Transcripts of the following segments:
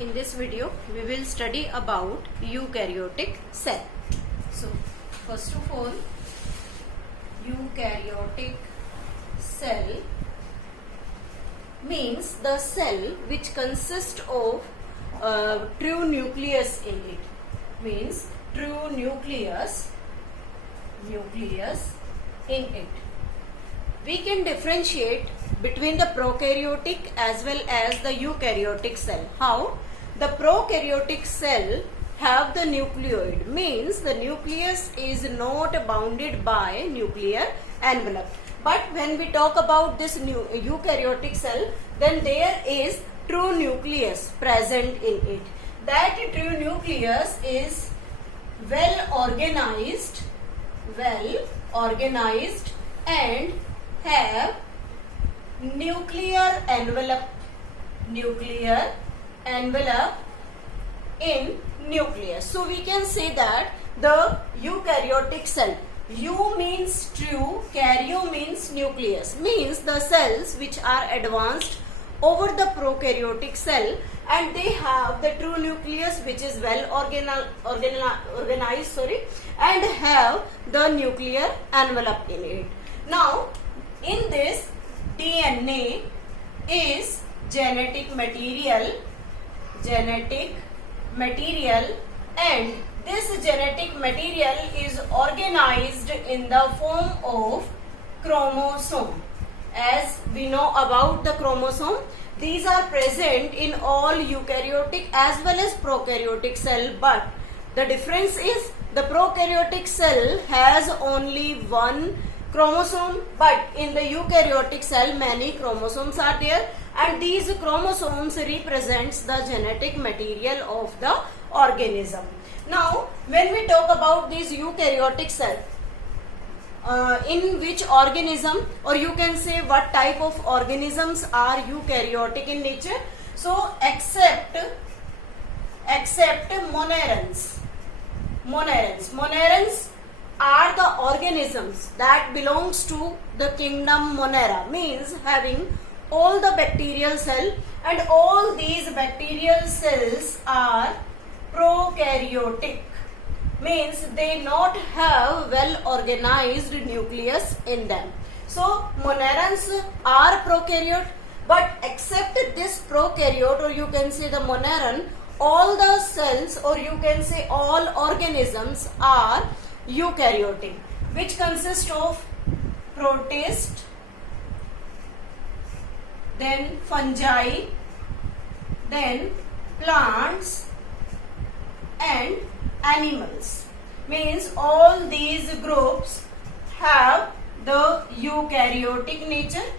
In this video, we will study about eukaryotic cell. So, first of all, eukaryotic cell means the cell which consists of true nucleus in it. Means true nucleus in it. We can differentiate between the prokaryotic as well as the eukaryotic cell. How? The prokaryotic cell have the nucleoid, means the nucleus is not bounded by nuclear envelope. But when we talk about this eukaryotic cell, then there is true nucleus present in it. That true nucleus is well organized and have nuclear envelope in nucleus. So we can say that the eukaryotic cell, U means true, karyo means nucleus, means the cells which are advanced over the prokaryotic cell, and they have the true nucleus which is well organized and have the nuclear envelope in it. Now in this, DNA is genetic material, and this genetic material is organized in the form of chromosome. As we know about the chromosome, these are present in all eukaryotic as well as prokaryotic cell, but the difference is the prokaryotic cell has only one chromosome, but in the eukaryotic cell many chromosomes are there, and these chromosomes represents the genetic material of the organism. Now when we talk about this eukaryotic cell, in which organism, or you can say what type of organisms are eukaryotic in nature? So except monerans are the organisms that belongs to the kingdom Monera, means having all the bacterial cell, and all these bacterial cells are prokaryotic, means they not have well organized nucleus in them. So monerans are prokaryote, but except this prokaryote, or you can say the moneran, all the cells, or you can say all organisms are eukaryotic, which consist of protist, then fungi, then plants and animals. Means all these groups have the eukaryotic nature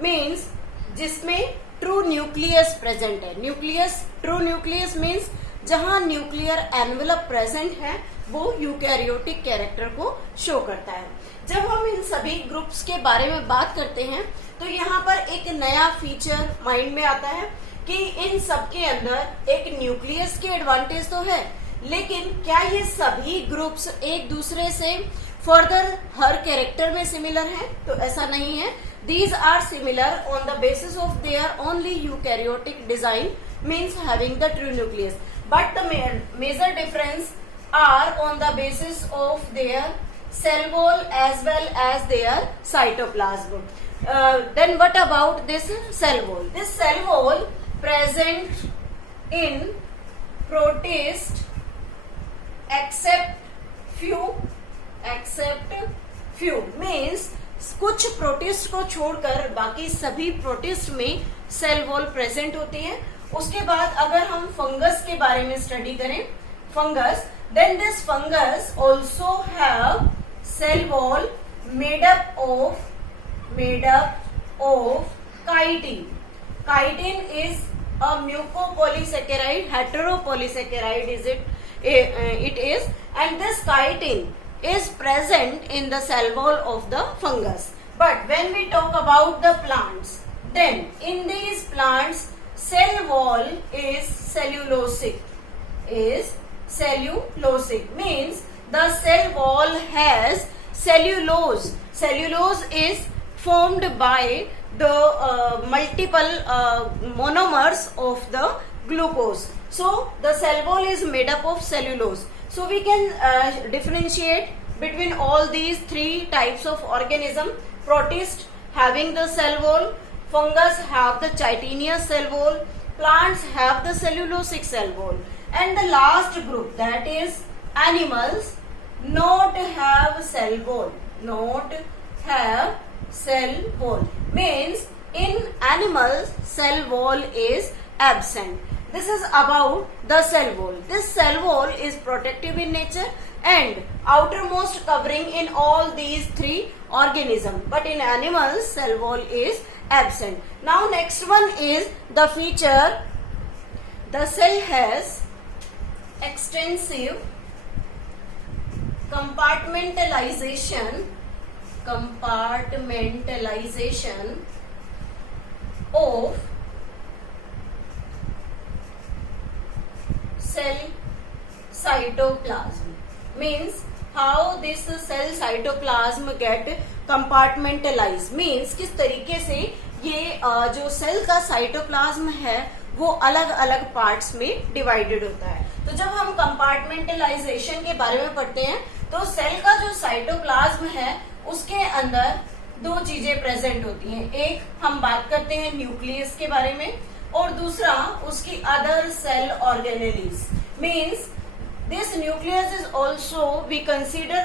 means जिसमें true nucleus present है. True nucleus means जहां nuclear envelope present है वो eukaryotic character को show करता है. जब हम इन सभी ग्रुप्स के बारे में बात करते हैं तो यहाँ पर एक नया फीचर माइंड में आता है कि इन सब के अंदर एक न्यूक्लियस की एडवांटेज तो है, लेकिन क्या ये सभी ग्रुप्स एक दूसरे से फर्दर हर कैरेक्टर में सिमिलर हैं? तो ऐसा नहीं है. These are similar on the basis of their only eukaryotic design, means having the true nucleus. But the major difference are on the basis of their cell wall as well as their cytoplasm. Then what about this cell wall? This cell wall present in protist except few means कुछ protist को छोड़कर बाकी सभी protist में cell wall present होती है. उसके बाद अगर हम फंगस के बारे में स्टडी करें, fungus, then this fungus also have cell wall made up of chitin. Chitin is a mucopolysaccharide, heteropolysaccharide it is, and this chitin is present in the cell wall of the fungus. But when we talk about the plants, then in these plants cell wall is cellulosic, means the cell wall has cellulose. Cellulose is formed by the multiple monomers of the glucose. So the cell wall is made up of cellulose. So we can differentiate between all these three types of organism. Protist having the cell wall, fungus have the chitinous cell wall, plants have the cellulosic cell wall, and the last group, that is animals, not have cell wall. Not have cell wall means in animals cell wall is absent. This is about the cell wall. This cell wall is protective in nature and outermost covering in all these three organisms, but in animals cell wall is absent. Now next one is the feature. The cell has extensive compartmentalization of cell cytoplasm. Means how this cell cytoplasm get compartmentalized, means किस तरीके से ये जो cell का cytoplasm है वो अलग अलग पार्ट्स में डिवाइडेड होता है. तो जब हम कंपार्टमेंटलाइजेशन के बारे में पढ़ते हैं तो सेल का जो साइटोप्लाज्म है उसके अंदर दो चीजें प्रेजेंट होती हैं. एक हम बात करते हैं न्यूक्लियस के बारे में और दूसरा उसकी other cell organelles. Means this nucleus is also we consider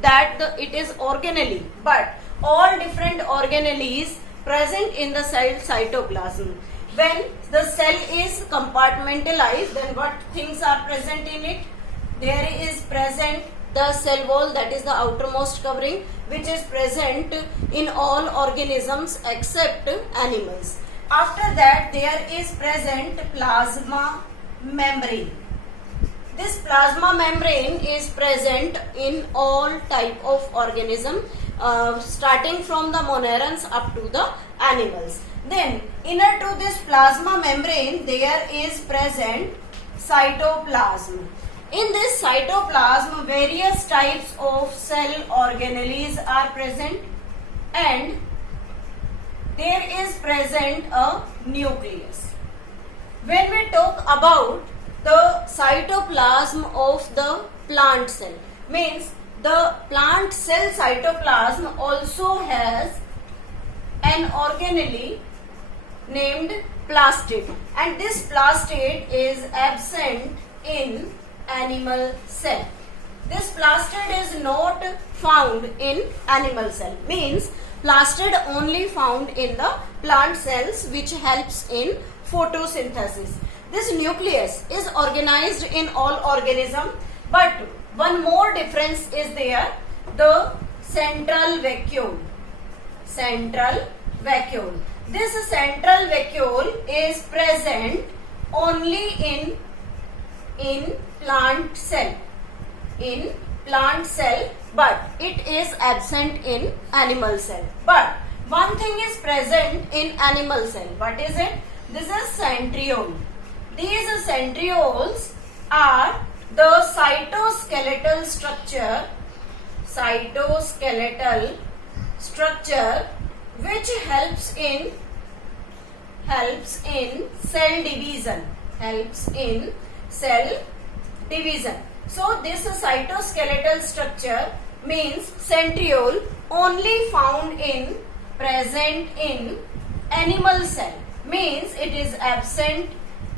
that it is organelle, but all different organelles present in the cell cytoplasm. When the cell is compartmentalized, then what things are present in it? There is present the cell wall, that is the outermost covering, which is present in all organisms except animals. After that, there is present plasma membrane. This plasma membrane is present in all type of organism, starting from the monerans up to the animals. Then inner to this plasma membrane there is present cytoplasm. In this cytoplasm various types of cell organelles are present and there is present a nucleus. When we talk about the cytoplasm of the plant cell, means the plant cell cytoplasm also has an organelle named plastid, and this plastid is absent in animal cell. This plastid is not found in animal cell, means plastid only found in the plant cells, which helps in photosynthesis. This nucleus is organized in all organisms, but one more difference is there, the central vacuole. Central vacuole. This central vacuole is present only in plant cell. In plant cell, but it is absent in animal cell. But one thing is present in animal cell. What is it? This is centriole. These centrioles are the cytoskeletal structure which helps in cell division. So this cytoskeletal structure means centriole only present in animal cell, means it is absent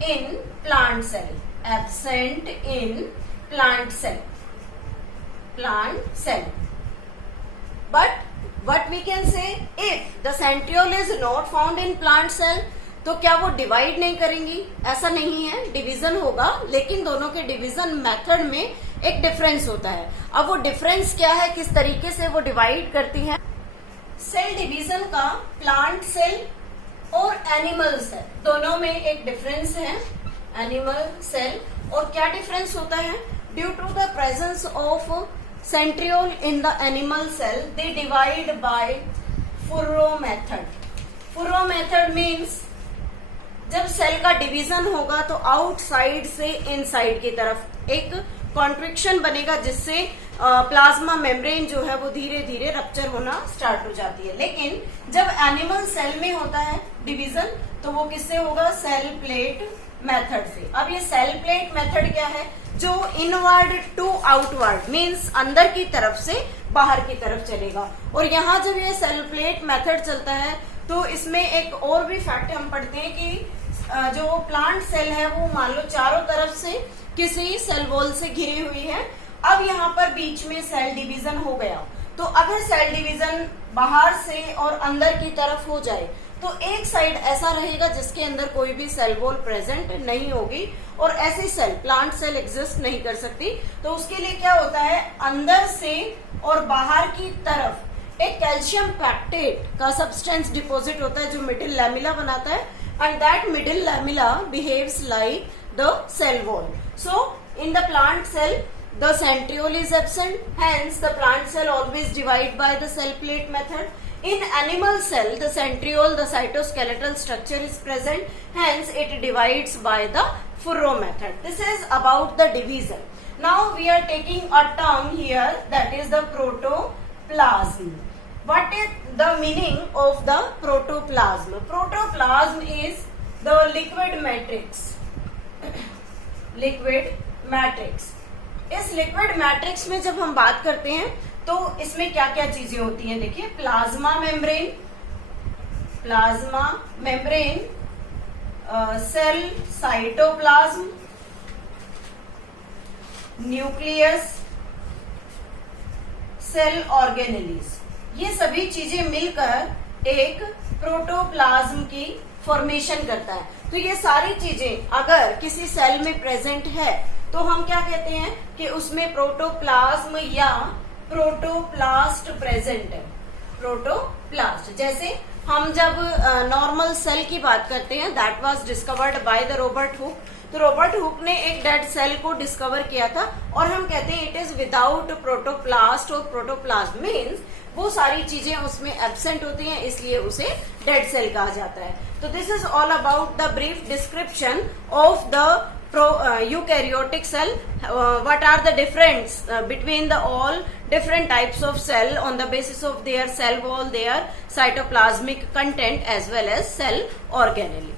in plant cell. But what we can say, if the centriole is not found in plant cell, तो क्या वो divide नहीं करेंगी? ऐसा नहीं है, division होगा, लेकिन दोनों के डिवीजन मेथड में एक डिफरेंस होता है. अब वो डिफरेंस क्या है, किस तरीके से वो डिवाइड करती है? सेल डिवीजन का प्लांट सेल और एनिमल सेल दोनों में एक डिफरेंस है. एनिमल सेल, और क्या डिफरेंस होता है? Due to the presence of centriole in the animal cell, they divide by Furrow method. Furrow method means जब सेल का डिवीजन होगा तो आउटसाइड से इनसाइड की तरफ एक कॉन्ट्रिक्शन बनेगा, जिससे प्लाज्मा मेम्ब्रेन जो है वो धीरे धीरे रप्चर होना स्टार्ट हो जाती है। लेकिन जब एनिमल सेल में होता है डिवीजन, तो वो किससे होगा? सेल प्लेट मेथड से। अब ये सेल प्लेट मेथड क्या है? जो इनवर्ड टू आउटवर्ड मीन्स अंदर की तरफ से बाहर की तरफ चलेगा। और यहाँ जब ये सेल प्लेट मेथड चलता है तो इसमें एक और भी फैक्ट हम पढ़ते हैं कि जो प्लांट सेल है वो मान लो चारों तरफ से किसी सेल वॉल से घिरी हुई है। अब यहाँ पर बीच में सेल डिवीजन हो गया, तो अगर सेल डिवीजन बाहर से और अंदर की तरफ हो जाए तो एक साइड ऐसा रहेगा जिसके अंदर कोई भी सेल वॉल प्रेजेंट नहीं होगी और ऐसी सेल प्लांट सेल एग्जिस्ट नहीं कर सकती। तो उसके लिए क्या होता है? अंदर से और बाहर की तरफ एक कैल्शियम पैक्टेट का सब्सटेंस डिपॉजिट होता है जो मिडिल लैमिला बनाता है, and that middle lamella behaves like the cell wall. So in the plant cell the centriole is absent, hence the plant cell always divide by the cell plate method. In animal cell, the centriole, the cytoskeletal structure is present, hence it divides by the furrow method. This is about the division. Now we are taking a term here, that is the protoplasm. What is the meaning of the protoplasm? Protoplasm is the liquid matrix. Liquid matrix. इस liquid matrix में जब हम बात करते हैं तो इसमें क्या क्या चीजें होती हैं? देखिए, plasma membrane, cell cytoplasm, nucleus, cell organelles, ये सभी चीजें मिलकर एक प्रोटोप्लाज्म की फॉर्मेशन करता है। तो ये सारी चीजें अगर किसी सेल में प्रेजेंट है तो हम क्या कहते हैं कि उसमें प्रोटोप्लाज्म या प्रोटोप्लास्ट प्रेजेंट है। प्रोटोप्लास्ट, जैसे हम जब नॉर्मल सेल की बात करते हैं, that was discovered by the Robert Hooke. तो रॉबर्ट हुक ने एक डेड सेल को डिस्कवर किया था और हम कहते हैं इट इज विदाउट प्रोटोप्लास्ट और प्रोटोप्लास्ट मीन्स वो सारी चीजें उसमें एब्सेंट होती हैं, इसलिए उसे डेड सेल कहा जाता है। तो this is all about the brief description of the eukaryotic cell. What are the difference between the all different types of cell on the basis of their cell wall, their cytoplasmic content as well as cell organelle.